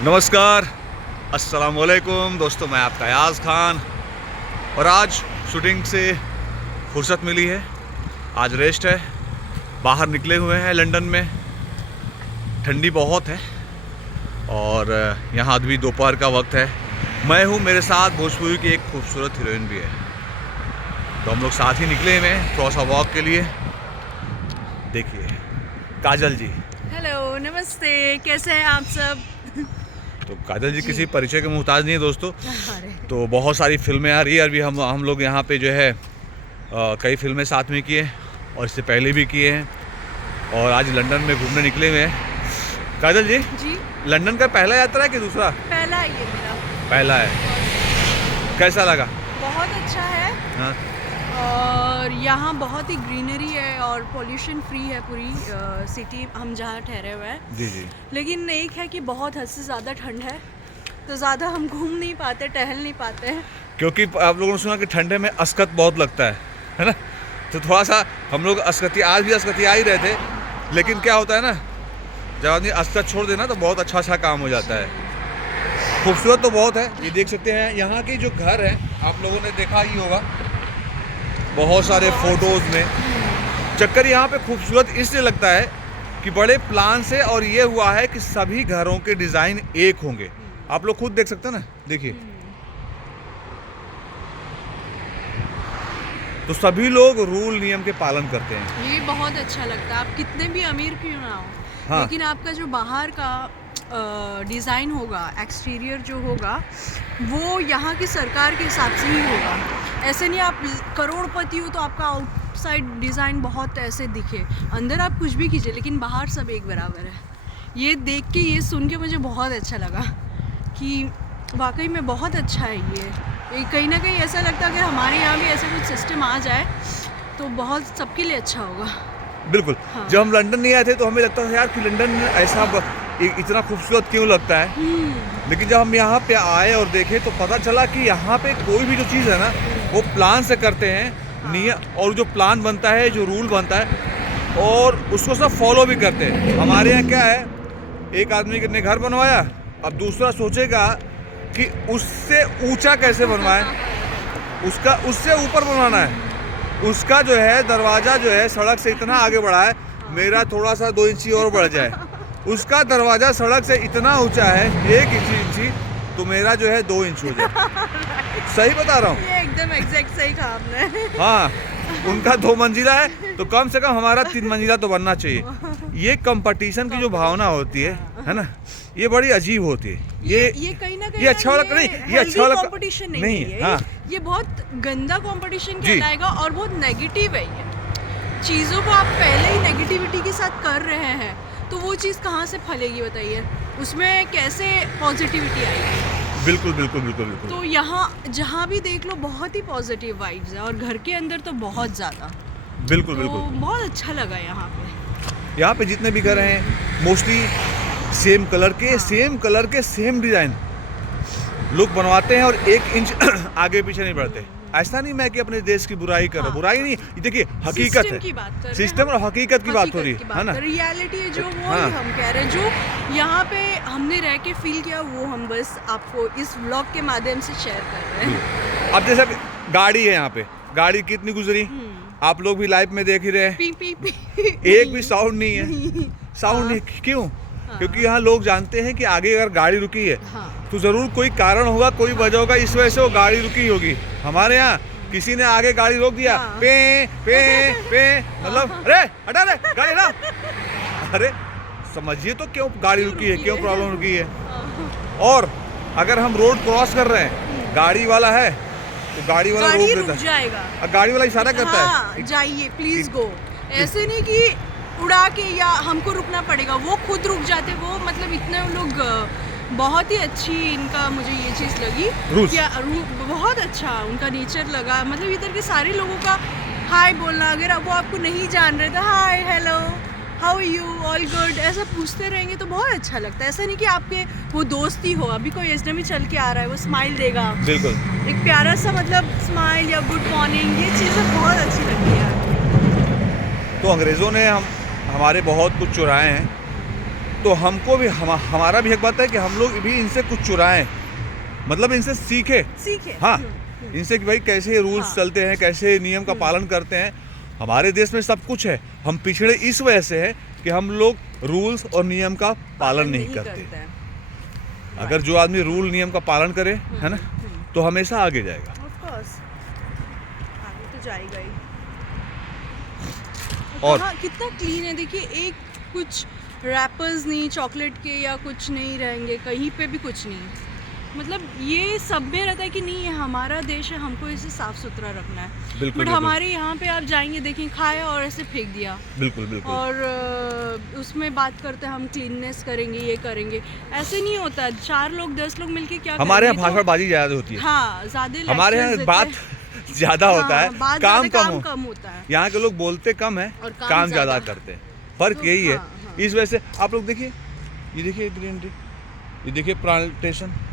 नमस्कार, अस्सलाम वालेकुम दोस्तों, मैं आपका याज़ खान। और आज शूटिंग से फुर्सत मिली है, आज रेस्ट है। बाहर निकले हुए हैं लंदन में, ठंडी बहुत है और यहाँ अभी दोपहर का वक्त है। मैं हूँ, मेरे साथ भोजपुरी की एक खूबसूरत हीरोइन भी है, तो हम लोग साथ ही निकले हुए हैं थोड़ा सा वॉक के लिए। देखिए काजल जी। हेलो, नमस्ते, कैसे हैं आप सब? तो काजल जी किसी परिचय के मुहताज नहीं है दोस्तों। तो बहुत सारी फिल्में आ रही है, अभी हम लोग यहाँ पे जो है कई फिल्में साथ में किए और इससे पहले भी किए हैं और आज लंदन में घूमने निकले हुए हैं। काजल जी, लंदन का पहला यात्रा है कि दूसरा? पहला है ये मेरा। पहला है। कैसा लगा? बहुत अच्छा है। हाँ। और यहाँ बहुत ही ग्रीनरी है और पोल्यूशन फ्री है पूरी सिटी हम जहाँ ठहरे हुए हैं। जी। लेकिन एक है कि बहुत हद से ज़्यादा ठंड है, तो ज़्यादा हम घूम नहीं पाते, टहल नहीं पाते हैं। क्योंकि आप लोगों ने सुना कि ठंडे में अस्कत बहुत लगता है ना, तो थोड़ा सा हम लोग आज भी अस्कती आ ही रहे थे। लेकिन क्या होता है ना, जब आदमी अस्कत छोड़ देना तो बहुत अच्छा काम हो जाता है। खूबसूरत तो बहुत है, ये देख सकते हैं। यहाँ के जो घर है आप लोगों ने देखा ही होगा बहुत सारे फोटोज़ में। चक्कर यहाँ पे खूबसूरत इसलिए लगता है कि बड़े प्लान से, और ये हुआ है कि सभी घरों के डिज़ाइन एक होंगे। आप लोग खुद देख सकते हैं ना, देखिए। तो सभी लोग रूल नियम के पालन करते हैं। ये बहुत अच्छा लगता है, आप कितने भी अमीर क्यों ना हो। हाँ। लेकिन आपका जो बाहर का डिज़ाइन होगा, एक्सटीरियर जो होगा, वो यहाँ की सरकार के हिसाब से ही होगा। ऐसे नहीं आप करोड़पति हो तो आपका आउटसाइड डिज़ाइन बहुत ऐसे दिखे, अंदर आप कुछ भी कीजिए, लेकिन बाहर सब एक बराबर है। ये देख के, ये सुन के मुझे बहुत अच्छा लगा कि वाकई में बहुत अच्छा है ये कहीं ना कहीं ऐसा लगता है अगर हमारे यहाँ भी ऐसा कुछ सिस्टम आ जाए तो बहुत सबके लिए अच्छा होगा। बिल्कुल। हाँ। जब हम लंदन नहीं आए थे तो हमें लगता था यार कि लंदन ऐसा इतना खूबसूरत क्यों लगता है। लेकिन जब हम यहाँ पे आए और देखे तो पता चला कि यहाँ पे कोई भी जो चीज़ है ना, वो प्लान से करते हैं, नियम, और जो प्लान बनता है, जो रूल बनता है, और उसको सब फॉलो भी करते हैं। हमारे यहाँ क्या है, एक आदमी ने घर बनवाया, अब दूसरा सोचेगा कि उससे ऊंचा कैसे बनवाए, उसका उससे ऊपर बनवाना है। उसका जो है दरवाज़ा जो है सड़क से इतना आगे बढ़ा है, मेरा थोड़ा सा 2 इंची और बढ़ जाए। उसका दरवाज़ा सड़क से इतना ऊंचा है 1 इंची, तो मेरा जो है 2 इंच हो जाए। सही बता रहा हूँ? ये एकदम एग्जैक्ट सही कहा आपने। हाँ, उनका 2 मंजिला है तो कम से कम हमारा 3 मंजिला तो बनना चाहिए। ये कंपटीशन की जो भावना होती है ना, ये बड़ी अजीब होती है। ये कहीं ना कहीं ये अच्छा वाला नहीं, ये अच्छा वाला कंपटीशन नहीं है। हाँ। ये बहुत गंदा कंपटीशन कहलाएगा और बहुत नेगेटिव है। ये चीज़ों को आप पहले ही नेगेटिविटी के साथ कर रहे हैं तो वो चीज़ कहाँ से फलेगी बताइए, उसमें कैसे पॉजिटिविटी आएगी। बिल्कुल। तो यहाँ जहाँ भी देख लो बहुत ही पॉजिटिव वाइब्स है और घर के अंदर तो बहुत ज़्यादा। बिल्कुल। बहुत अच्छा लगा यहाँ पे। यहाँ पे जितने भी घर हैं मोस्टली सेम कलर के सेम डिज़ाइन लोग बनवाते हैं और 1 इंच आगे पीछे नहीं बढ़ते। ऐसा नहीं मैं कि अपने देश की बुराई कर रहा हूँ, बुराई नहीं, ये देखिए हकीकत है, सिस्टम और हकीकत की बात हो रही है ना, रियलिटी है जो वो ही हम कह रहे हैं, जो यहाँ पे हमने रह के फील किया वो हम बस आपको इस व्लॉग के माध्यम से शेयर कर रहे हैं। अब जैसे गाड़ी है, यहाँ पे गाड़ी कितनी गुजरी, आप लोग भी लाइव में देख ही रहे हैं, पी एक भी साउंड नहीं है। साउंड नहीं, क्यों? क्योंकि यहाँ लोग जानते हैं कि आगे अगर गाड़ी रुकी है तो जरूर कोई कारण होगा, कोई वजह होगा, इस वजह से वो गाड़ी रुकी होगी। हमारे यहाँ किसी ने आगे गाड़ी रोक दिया, पे मतलब अरे हटा रे गाड़ी ना, अरे समझिए तो क्यों गाड़ी रुकी है, क्यों प्रॉब्लम रुकी है। और अगर हम रोड क्रॉस कर रहे हैं, गाड़ी वाला है तो गाड़ी वाला रोक देता है, जाएगा, गाड़ी वाला इशारा करता है जाइए प्लीज गो। ऐसे नहीं कि उड़ा के या हमको रुकना पड़ेगा, वो खुद रुक जाते। वो मतलब इतने लोग बहुत ही अच्छी इनका मुझे ये चीज़ लगी, क्या बहुत अच्छा उनका नेचर लगा। मतलब इधर के सारे लोगों का हाय बोलना, अगर वो आपको नहीं जान रहे तो hi hello how are you all good ऐसा पूछते रहेंगे तो बहुत अच्छा लगता है। ऐसा नहीं कि आपके वो दोस्ती हो, अभी कोई अजनबी चल के आ रहा है वो स्माइल देगा, बिल्कुल एक प्यारा सा मतलब स्माइल या गुड मॉर्निंग, ये चीज़ें बहुत अच्छी लगती है। तो अंग्रेज़ों ने हमारे बहुत कुछ चुराए हैं तो हमको भी हमारा भी हक बनता है कि हम लोग भी इनसे कुछ चुराएं, मतलब इनसे सीखे। सीखे। हाँ, इनसे कि भाई कैसे रूल्स हाँ। चलते हैं, कैसे नियम का पालन करते हैं। हमारे देश में सब कुछ है, हम पिछड़े इस वजह से हैं कि हम लोग रूल्स और नियम का पालन नहीं करते। हैं। अगर जो आदमी रूल नियम का पालन करे, है ना, तो हमेशा आगे जाएगा। ऑफ कोर्स आगे तो जाएगा ही। और कहाँ कितना क्लीन है, देखिए एक कुछ रैपर्स नहीं चॉकलेट के या कुछ नहीं रहेंगे, कहीं पे भी कुछ नहीं। मतलब ये सब में रहता है कि नहीं ये हमारा देश है, हमको इसे साफ सुथरा रखना है। बिल्कुल, बट बिल्कुल। हमारे यहाँ पे आप जाएंगे देखें, खाया और ऐसे फेंक दिया। बिल्कुल बिल्कुल। और उसमें बात करते हैं हम क्लीननेस करेंगे, ये करेंगे, ऐसे नहीं होता। 4 लोग 10 लोग मिलके क्या हमारे यहाँ करेंगे तो- भाषणबाजी ज्यादा होती है। हाँ, ज़्यादा हमारे यहाँ lectures बात देते हैं। ज्यादा होता हाँ, है, बात काम ज़्यादा, कम कम होता है। यहाँ के लोग बोलते कम है, और काम ज्यादा ज़्यादा। करते हैं। फर्क तो यही है। हाँ, हाँ। इस वजह से आप लोग देखिए, ये देखिए ग्रीनरी, ये देखिए प्लांटेशन,